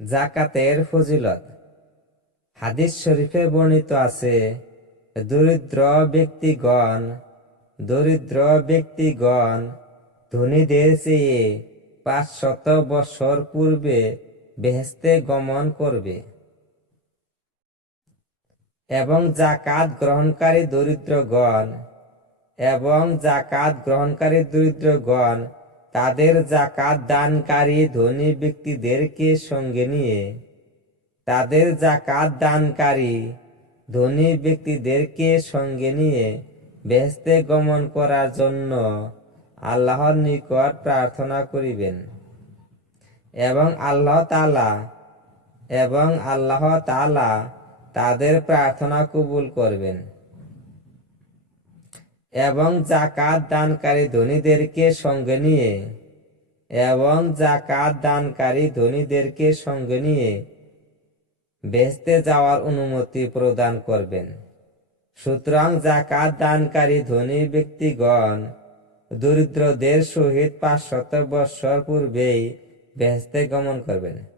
জাকাতের ফজিলত। হাদিস শরীফে বর্ণিত আছে, দরিদ্র ব্যক্তিগণ ধনীদের চেয়ে 500 বৎসর পূর্বে বেহেশতে গমন করবে এবং জাকাত গ্রহণকারী দরিদ্রগণ তাদের জাকাত দানকারী ধনী ব্যক্তিদেরকে সঙ্গে নিয়ে বেহেশতে গমন করার জন্য আল্লাহর নিকট প্রার্থনা করিবেন এবং আল্লাহ তাআলা তাদের প্রার্থনা কবুল করবেন এবং জাকাত দানকারী ধনীদেরকে সঙ্গে নিয়ে বেহেশতে যাওয়ার অনুমতি প্রদান করবেন। সুতরাং জাকাত দানকারী ধনী ব্যক্তিগণ দরিদ্রদের সহিত 500 বৎসর পূর্বেই বেহেশতে গমন করবেন।